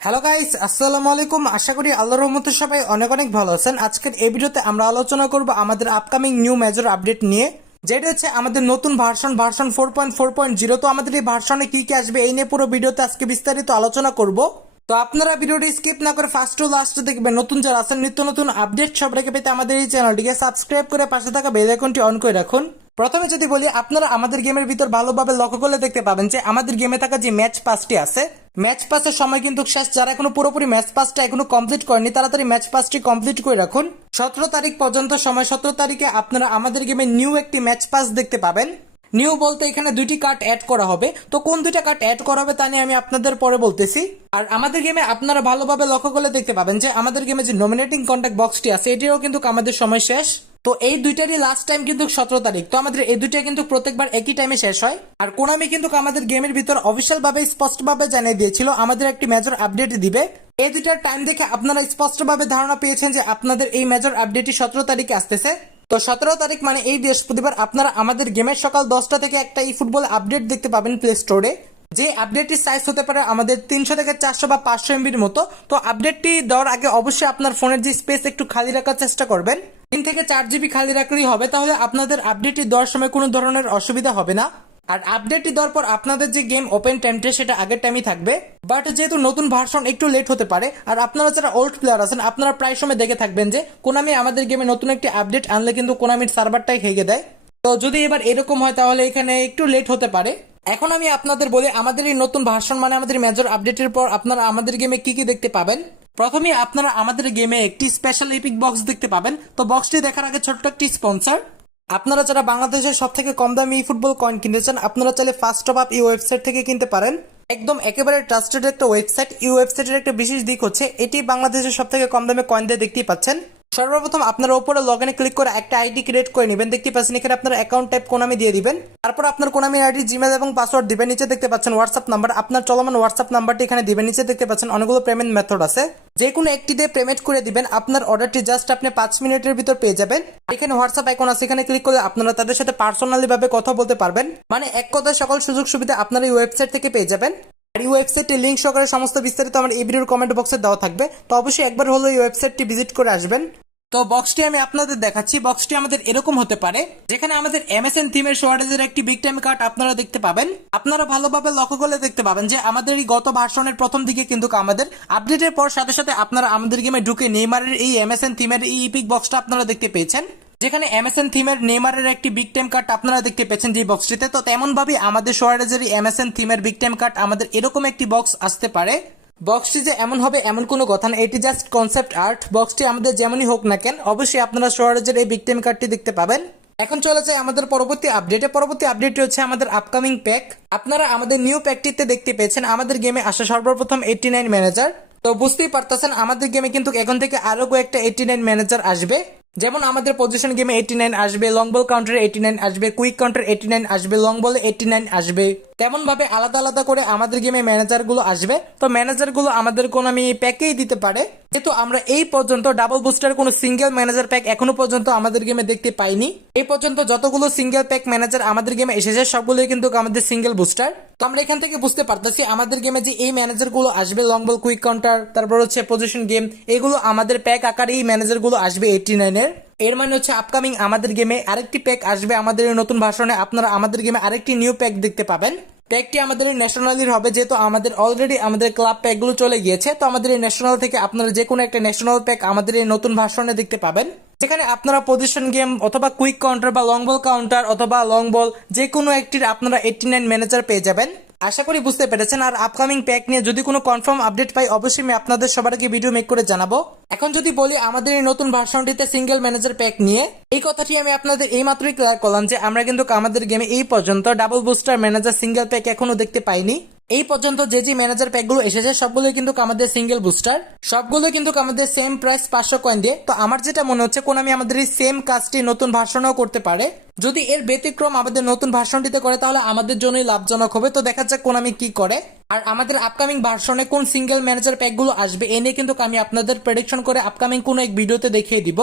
Hello guys আসসালামু আলাইকুম আশা করি আল্লাহর রহমতে সবাই অনেক অনেক ভালো আছেন। আজকের এই ভিডিওতে আমরা আলোচনা করব আমাদের আপকামিং নিউ মেজর আপডেট নিয়ে। যেটা হচ্ছে আমাদের নতুন version version four point four point zero তো আমাদের এই ভার্সনে কি কি আসবে এই নিয়ে পুরো ভিডিওতে আজকে বিস্তারিত আলোচনা করব। তো আপনারা ভিডিওটি স্কিপ না করে ফার্স্ট টু লাস্ট দেখবেন, নতুন যারা আছেন, নিত্য নতুন আপডেট সব রেখে পেতে আমাদের এই চ্যানেলটিকে সাবস্ক্রাইব করে পাশে থাকা বেল আইকনটি অন করে রাখুন। প্রথমে যদি বলি, আপনারা আমাদের গেমের ভিতর ভালোভাবে লক্ষ্য করলে দেখতে পাবেন যে আমাদের গেমে থাকা যে ম্যাচ পাসটি আছে ম্যাচ পাসের সময় কিন্তু শেষ। যারা এখনও পুরোপুরি ম্যাচ পাসটা এখনও কমপ্লিট করেনি তাড়াতাড়ি ম্যাচ পাসটি কমপ্লিট করে রাখুন। সতেরো তারিখ পর্যন্ত সময়, সতেরো তারিখে আপনারা আমাদের গেমে নিউ একটি ম্যাচ পাস দেখতে পাবেন। নিউ বলতে এখানে দুইটি কার্ড অ্যাড করা হবে। তো কোন দুইটা কার্ড অ্যাড করা হবে তা নিয়ে আমি আপনাদের পরে বলতেছি। আর আমাদের গেমে আপনারা ভালোভাবে লক্ষ্য করলে দেখতে পাবেন যে আমাদের গেমে যে নমিনেটিং কন্ট্যাক্ট বক্সটি আছে, এটিও কিন্তু আমাদের সময় শেষ। তো এই দুইটারই লাস্ট টাইম কিন্তু সতেরো তারিখ। তো আমাদের এই দুইটা কিন্তু প্রত্যেকবার একই টাইমে শেষ হয়। আর কোনামি কিন্তু আমাদের গেমের ভিতর অফিসিয়াল ভাবে স্পষ্ট ভাবে জানিয়ে দিয়েছিল, আমাদের একটি মেজর আপডেট দিবে। এই দুইটার টাইম দেখে আপনারা স্পষ্ট ভাবে ধারণা পেয়েছেন যে আপনাদের এই মেজর আপডেটটি সতেরো তারিখে আসতেছে। তো সতেরো তারিখ মানে এই বৃহস্পতিবার আপনারা আমাদের গেমের সকাল দশটা থেকে একটা এই ফুটবল আপডেট দেখতে পাবেন প্লে স্টোরে যে আপডেটটির সাইজ হতে পারে আমাদের তিনশো থেকে চারশো বা পাঁচশো এমবির মতো। তো আপডেটটি দেওয়ার আগে অবশ্যই আপনার ফোনের যে স্পেস একটু খালি রাখার চেষ্টা করবেন। তিন থেকে চার জিবি খালি রাখলেই হবে, তাহলে আপনাদের আপডেটটি দেওয়ার সময় কোনো ধরনের অসুবিধা হবে না। আর আপডেটটি দেওয়ার পর আপনাদের যে গেম ওপেন টাইমটা সেটা আগের টাইমই থাকবে। বাট যেহেতু নতুন ভার্সন একটু লেট হতে পারে, আর আপনারা যারা ওল্ড প্লেয়ার আছেন, আপনারা প্রায় সময় দেখে থাকবেন যে কোনামি আমাদের গেমে নতুন একটি আপডেট আনলে কিন্তু কোনামির সার্ভারটাই হেগে দেয়। তো যদি এবার এরকম হয়, তাহলে এখানে একটু লেট হতে পারে। এখন আমি আপনাদের বলি, আমাদের এই নতুন ভার্সন মানে আমাদের মেজর আপডেটের পর আপনারা আমাদের গেমে কি কি দেখতে পাবেন? প্রথমে আপনারা আমাদের গেমে একটি স্পেশাল এপিক বক্স দেখতে পাবেন। তো বক্সটি দেখার আগে ছোট্ট একটি স্পন্সর আপনারা যারা বাংলাদেশের সব থেকে কম দামি ফুটবল কয়েন কিনেছেন, আপনারা চাইলে ফার্স্ট অফ আপ এই ওয়েবসাইট থেকে কিনতে পারেন। একদম একেবারে ট্রাস্টেড একটা ওয়েবসাইট এই ওয়েবসাইটের একটা বিশেষ দিক হচ্ছে, এটি বাংলাদেশের সব থেকে কম দামে কয়েন দিয়ে দেখতেই পাচ্ছেন। সর্বপ্রথম আপনার উপরে লগ ইনে ক্লিক করে একটা আইডি ক্রিয়েট করে নেবেন। দেখতে পাচ্ছেন এখানে আপনার অ্যাকাউন্ট টাইপ কোনামি দিয়ে দিবেন। তারপর আপনার কোনামি আইডি জিমেল এবং পাসওয়ার্ড দিবেন। নিচে দেখতে পাচ্ছেন হোয়াটসঅ্যাপ নাম্বার আপনার চলমান হোয়াটসঅ্যাপ নাম্বারটি এখানে দিবেন। নিচে দেখতে পাচ্ছেন অনেকগুলো পেমেন্ট মেথড আছে। যে কোনো একটি দিয়ে পেমেন্ট করে দিবেন। আপনার অর্ডারটি জাস্ট আপনি পাঁচ মিনিটের ভিতর পেয়ে যাবেন। এখানে হোয়াটসঅ্যাপ আইকন আছে। এখানে ক্লিক করলে আপনারা তাদের সাথে পার্সোনালি ভাবে কথা বলতে পারবেন। মানে এক কথায় সকল সুযোগ সুবিধা আপনারা এই ওয়েবসাইট থেকে পেয়ে যাবেন। আর এই ওয়েবসাইটের লিঙ্ক সহকারে সমস্ত বিস্তারিত আমার এই ভিডিওর কমেন্ট বক্সে দেওয়া থাকবে। তো অবশ্যই একবার হলো এই ওয়েবসাইটটি ভিজিট করে আসবেন। তো বক্সটি আমি আপনাদের দেখাচ্ছি। বক্সটি আমাদের এরকম হতে পারে, যেখানে আমাদের এমএসএন থিমের শোয়ারেজের একটি বিগ টাইম কার্ড আপনারা দেখতে পাবেন। আপনারা ভালোভাবে লক্ষ্য করলে দেখতে পাবেন যে আমাদের এই গত ভার্সনের প্রথম দিকে কিন্তু আমাদের আপডেটের পর সাথে সাথে আপনারা আমাদের গেমে ঢুকে নেইমারের এই এমএসএন থিমের এই ইপিক বক্সটা আপনারা দেখতে পেয়েছেন। যেখানে এমএসএন থিমের নেইমারের একটি বিগ টাইম কার্ড আপনারা দেখতে পেয়েছেন যে বক্সটিতে তো তেমন ভাবে আমাদের সোয়ারেজের এমএসএন থিমের বিগ টাইম কার্ড আমাদের এরকম একটি বক্স আসতে পারে। বক্সটি যে এমন হবে এমন কোনো কথা না, এটি জাস্ট কনসেপ্ট আর্ট বক্সটি আমাদের যেমনই হোক না কেন, অবশ্যই আপনারা সোয়ারেজের এই বিগ টাইম কার্ডটি দেখতে পাবেন। এখন চলে যায় আমাদের পরবর্তী আপডেটে পরবর্তী আপডেটটি হচ্ছে আমাদের আপকামিং প্যাক আপনারা আমাদের নিউ প্যাকটিতে দেখতে পেয়েছেন, আমাদের গেমে আসা সর্বপ্রথম এইটি নাইন ম্যানেজার তো বুঝতেই পারতেছেন, আমাদের গেমে কিন্তু এখন থেকে আরও কয়েকটা এইটি নাইন ম্যানেজার আসবে। যেমন আমাদের পজিশন গেমে এইটি নাইন আসবে লং বল কাউন্টারে এইটি নাইন আসবে কুইক কাউন্টার এইটি নাইন আসবে লং বলে এইটি নাইন আসবে। তেমন ভাবে আলাদা আলাদা করে আমাদের গেমে ম্যানেজারগুলো আসবে। তো ম্যানেজারগুলো আমাদের কোন আমি প্যাকেই দিতে পারে যেহেতু আমরা এই পর্যন্ত ডাবল বুস্টার কোনো সিঙ্গেল ম্যানেজার প্যাক এখনও পর্যন্ত আমাদের গেমে দেখতে পাইনি। এই পর্যন্ত যতগুলো সিঙ্গেল প্যাক ম্যানেজার আমাদের গেমে এসেছে, সবগুলোই কিন্তু আমাদের সিঙ্গেল বুস্টার তো আমরা এখান থেকে বুঝতে পারতেছি আমাদের গেমে যে এই ম্যানেজারগুলো আসবে লং বল কুইক কাউন্টার তারপর হচ্ছে পজিশন গেম এগুলো আমাদের প্যাক আকারে এই ম্যানেজারগুলো আসবে এইটি নাইনের এর মানে হচ্ছে আপকামিং আমাদের গেমে আরেকটি প্যাক আসবে আমাদের নতুন ভাষণে। আপনারা আমাদের গেমে আরেকটি নিউ প্যাক দেখতে পাবেন। প্যাকটি আমাদের ন্যাশনালির হবে, যেহেতু আমাদের অলরেডি আমাদের ক্লাব প্যাকগুলো চলে গিয়েছে, তো আমাদের এই ন্যাশনাল থেকে আপনারা যে কোনো একটা ন্যাশনাল প্যাক আমাদের এই নতুন ভাষণে দেখতে পাবেন। যেখানে আপনারা পজিশন গেম অথবা কুইক কাউন্টার বা লং বল কাউন্টার অথবা লং বল যে কোনো একটির আপনারা এইটটি নাইন ম্যানেজার পেয়ে যাবেন। আশা করি বুঝতে পেরেছেন। আর আপকামিং প্যাক নিয়ে যদি কোনো কনফার্ম আপডেট পাই, অবশ্যই আমি আপনাদের সবার আগে ভিডিও মেক করে জানাব। এখন যদি বলি আমাদের এই নতুন ভার্সনটিতে সিঙ্গেল ম্যানেজার প্যাক নিয়ে, এই কথাটি আমি আপনাদের এই মাত্রই ক্লিয়ার করলাম যে আমরা কিন্তু আমাদের গেমে এই পর্যন্ত double booster manager single pack এখনও দেখতে পাইনি। এই পর্যন্ত যে যে ম্যানেজার প্যাকগুলো এসেছে, সবগুলোই কিন্তু আমাদের সিঙ্গেল বুস্টার সবগুলো কিন্তু আমাদের সেম প্রাইস পাঁচশো কয়েন দিয়ে। তো আমার যেটা মনে হচ্ছে কোন আমি আমাদের এই সেম কাজটি নতুন ভার্সনও করতে পারে। যদি এর ব্যতিক্রম আমাদের নতুন ভার্সনটিতে করে, তাহলে আমাদের জন্যই লাভজনক হবে। তো দেখা যাক কোন আমি কি করে। আর আমাদের আপকামিং ভার্সনে কোন সিঙ্গেল ম্যানেজার প্যাকগুলো আসবে, এ নিয়ে কিন্তু আমি আপনাদের প্রেডিকশন করে আপকামিং কোনো এক ভিডিওতে দেখিয়ে দিব।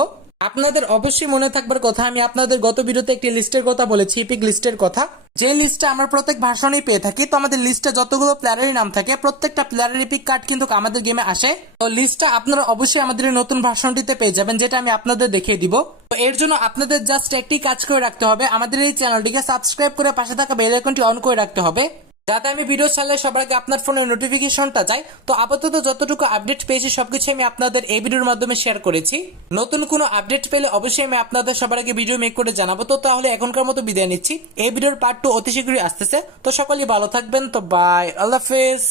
আপনাদের অবশ্যই মনে থাকবার কথা, আমি আপনাদের গত ভিডিওতে একটি লিস্টের কথা বলেছি ইপিক লিস্টের কথা। যে লিস্টটা আমরা প্রত্যেক ভাষণেই পেয়ে থাকি, তো আমাদের লিস্টে যতগুলো প্লেয়ারের নাম থাকে, প্রত্যেকটা প্লেয়ারের পিক কার্ড কিন্তু আমাদের গেমে আসে। তো লিস্টটা আপনারা অবশ্যই আমাদের নতুন ভাষণটিতে পেয়ে যাবেন, যেটা আমি আপনাদের দেখিয়ে দিব। তো এর জন্য আপনাদের জাস্ট একটি কাজ করে রাখতে হবে, আমাদের এই চ্যানেলটিকে সাবস্ক্রাইব করে পাশে থাকা বেল আইকনটি অন করে রাখতে হবে। যাতে আমি ভিডিও ছাড়লে সবার আগে আপনার ফোনে নোটিফিকেশনটা যায়। তো আপাতত যতটুকু আপডেট পেয়েছি সবকিছু আমি আপনাদের এই ভিডিওর মাধ্যমে শেয়ার করেছি। নতুন কোনো আপডেট পেলে অবশ্যই আমি আপনাদের সবার আগে ভিডিও মেক করে জানাব। তো তাহলে এখনকার মতো বিদায় নিচ্ছি। এই ভিডিওর পার্ট টু অতি শীঘ্রই আসতেছে। তো সকলেই ভালো থাকবেন। তো বাই আল্লাহ হাফেজ।